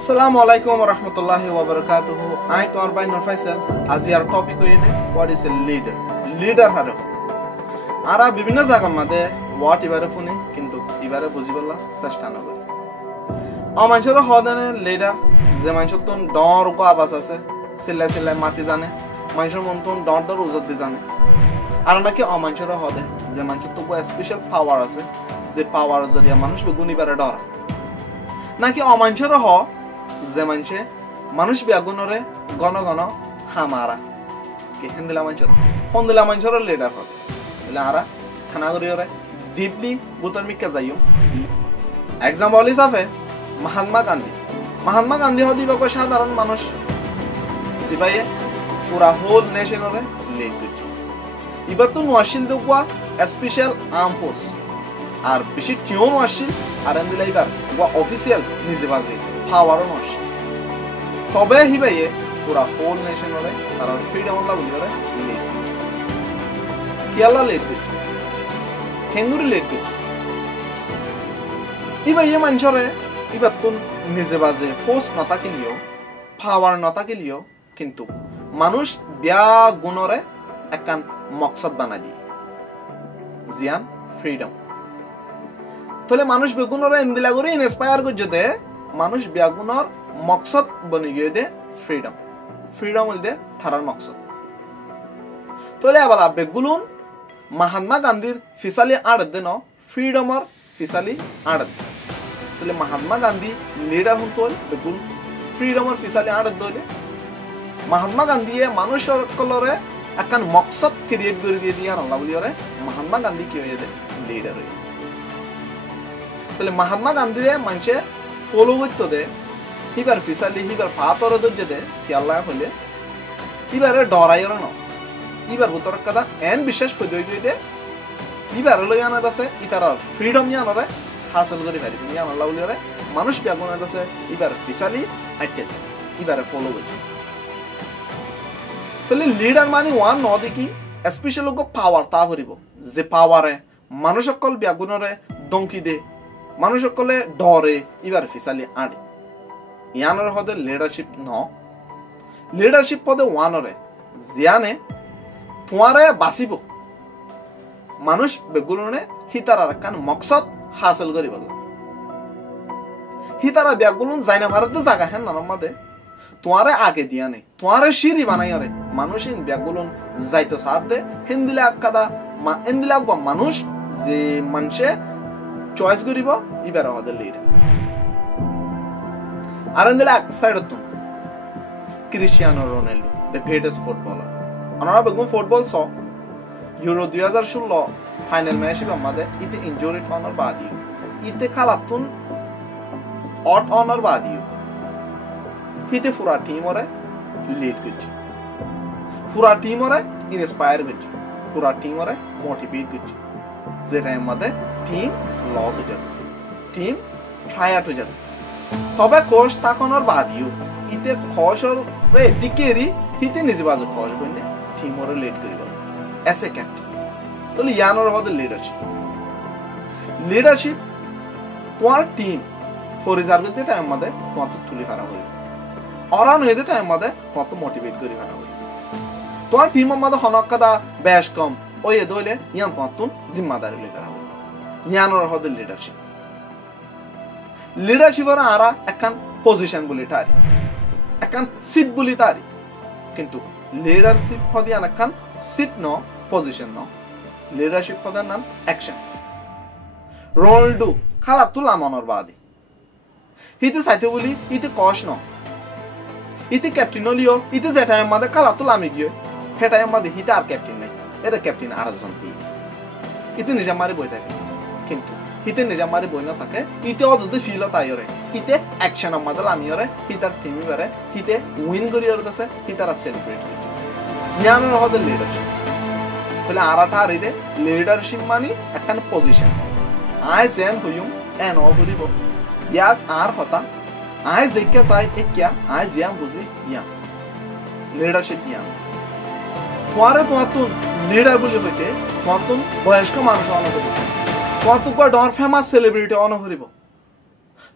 Assalamu alaikum wa rahmatullahi wa barakatuhu. I to Arbain Faisal. As our topic what is a leader? Leader haro. Ara bibhinna jaga made what ibare phone kintu ibare bujiballa chesta na kore. Amanshor hodane leader je manshor ton dor ko abas ase silla silla mati jane manshor mon ton dor dor uzat di jane ar naki amanshor hode je manshor to ko special power ase je power joriya manush beguni bare dor নাকি অমাঞ্চর হ যে মানছে মানুষ বিয়াগুনরে গণ গণ হামারা কে হিন্দিলা মাঞ্চর হন্দিলা মাঞ্চর leader হল বলে আরা খানাগরিয়রে ডিপলি বুতর মিক্কা যাইও এক্সাম্পল হিসাবে মহাত্মা গান্ধী হদি বাকো সাধারণ মানুষ দিবাইয়ে পুরা হোল নেশনরে লিড করছে এবার তো নোয়াশিল দেওয়া স্পেশাল আর্ম ফোর্স আর বেশি টিউন আসছিল আর এন্দিলাইবার ওয়া অফিশিয়াল নিজে বাজে পাওয়ারও নষ্ট তবে হিবাইয়ে পুরা হোল নেশনরে আর ফ্রিডম অফ বলিরে লিড কিয়ালা লিড কেঙ্গুরি লিড হিবাইয়ে মানছরে ইবাতুন নিজে বাজে ফোর্স নতা কিলিও পাওয়ার নতা কিলিও কিন্তু মানুষ বিয়া গুণরে একান মকসদ বানাই দি জিয়ান ফ্রিডম তাহলে মানুষ বেগুনরে এন্দিলা করে ইন্সপায়ার করছে দে মানুষ বেগুনর মকসদ বনি গিয়ে দে ফ্রিডম হইতে থারার মকসদ তাহলে আবার বেগুলুন মহাত্মা গান্ধীর ফিসালি আড় দেন ফ্রিডমর ফিসালি আড় তাহলে মহাত্মা গান্ধী লিডার হন তো বেগুল ফ্রিডমর ফিসালি আড় দলে মহাত্মা গান্ধী মানুষ সকলরে একান মকসদ ক্রিয়েট করে দিয়ে দিয়া আল্লাহ বলিরে মহাত্মা গান্ধী কি হয়ে যায় লিডার হয়ে তাহলে মহাত্মা গান্ধীরে মানুষে ফলো করতে দে হিবার ফিসালি হিবার পাতর দর্জে দে কি আল্লাহ হলে হিবারে ডরাইর ন হিবার বুতর কথা এন বিশ্বাস ফদই গই দে হিবার লই আনা আছে ইতার ফ্রিডম ইয়ানরে হাসিল করি পারি ইয়ান আল্লাহ বলিরে মানুষ বিয়াগুন আছে হিবার ফিসালি আইতে হিবারে ফলো করতে তাহলে লিডার মানে ওয়ান ন দেখি স্পেশাল লোক পাওয়ার তা ভরিব যে পাওয়ারে মানুষ সকল বিয়াগুনরে দংকি দে মানুষ সকলে ডরে ইবার ফিসালি আড়ে ইয়ানর হদে লিডারশিপ ন লিডারশিপ পদে ওয়ানরে জিয়ানে তোমারে বাঁচিব মানুষ বেগুলনে হিতারা কান মকসদ হাসিল করি বল হিতারা বেগুলন যাইনা ভারতে জায়গা হেন নরমাদে তোমারে আগে দিয়া নেই তোমারে সিঁড়ি বানাই রে মানুষ ইন বেগুলন যাইতো সাথ দে হিন্দিলা কাদা এন্দিলা মানুষ যে মানুষে চয়েস করিব ইবার হদে লিডার আর এন্দিলা সাইড তো Cristiano Ronaldo the greatest footballer আমরা বেগুন ফুটবল স ইউরো 2016 ফাইনাল ম্যাচ আমাদের ইতে ইনজুরি ফাউনার বাদি ইতে খালাতুন অট অনার বাদি হিতে পুরা টিমরে লিড করছে পুরা টিমরে ইন্সপায়ার করছে পুরা টিমরে মোটিভেট করছে যেটা আমাদের টিম লস হয়ে যাবে টিম ট্রায়াট হয়ে যাবে তবে কোচ তাকনের বাদিও ইতে খসর রে দিকেরি হিতে নিজে বাজে খস বইনে টিমরে লিড করিব এস এ ক্যাপ্টেন তাহলে ইয়ানোর হদে লিডারশিপ তোমার টিম ফর রিজার্ভ করতে টাইম আমাদের তোমার তো তুলি খারাপ হইবে অরান হইতে টাইম আমাদের তোমার তো মোটিভেট করি খারাপ হইবে তোমার টিম আমাদের হনকাদা বেশ কম ওই দইলে ইয়ান তোমার তো জিম্মাদারি লই করা হবে ইয়ানোর হদে লিডারশিপের আরা একান পজিশন বলি তারি একান সিট বলি তারি কিন্তু লিডারশিপ হদি একান সিট ন পজিশন ন লিডারশিপ হদের নাম অ্যাকশন রোনাল্ডো খালা তুলা মনর বাদে হিতে সাইতে বলি ইতে কষ ন ইতে ক্যাপ্টেন হলিও ইতে যেটাই আমাদের খালা তুলা আমি গিয়ে সেটাই আমাদের হিতে আর ক্যাপ্টেন নাই এটা ক্যাপ্টেন আর একজন ইতে নিজে মারি বই থাকে কিন্তু হিতে নিজে মারি বই না থাকে ইতে অযথা ফিল তাইরে ইতে অ্যাকশন আমাদের আমিরে হিতার টিমি বারে হিতে উইন করি আর দছে হিতারা সেলিব্রেট করে ইয়ানোর হদে লিডারশিপ তাহলে আরাটা আর ইদে লিডারশিপ মানে একখান পজিশন আই জেন হইম এন অ বলিব ইয়াত আর হতা আই জেকে চাই একিয়া আই জিয়াম বুঝি ইয়া লিডারশিপ ইয়া তোমারে তোমার তো লিডার বলি হইতে তোমার তো বয়স্ক মানুষ অনুভব তোমার তো ডর ফেমাস সেলিব্রিটি অনুভব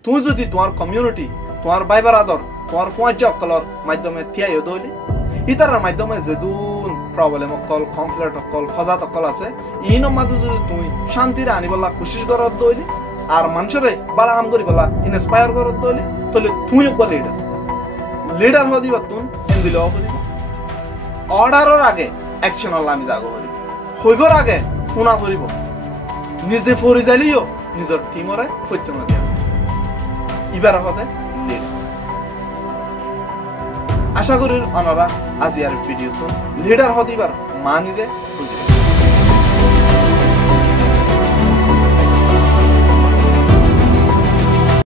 তুমি যদি তোমার কমিউনিটি তোমার ভাইবার আদর তোমার ফুয়াজ্য অকলর মাধ্যমে থিয়াইও দইলি ইতার মাধ্যমে যেদুন প্রবলেম অকল কনফ্লিক্ট অকল ফজাত অকল আছে ইন মাদু যদি তুমি শান্তিরে আনিবলা কোশিশ করত দইলি আর মানুষরে বালা কাম করিবলা ইনস্পায়ার করত দইলি তাহলে তুমিও কর লিডার লিডার হদি বাতুন এন দিলেও করিব অর্ডারের আগে অ্যাকশন হল আমি যাগো করিব হইবর আগে শুনা করিব নিজে ফরি যাইলিও নিজের টিমরে ফৈত্যমা দিয়া ইবার হতে লিডার আশা করি অনারা আজি আর ভিডিও লিডার হদিবার মানিরে বুঝিবে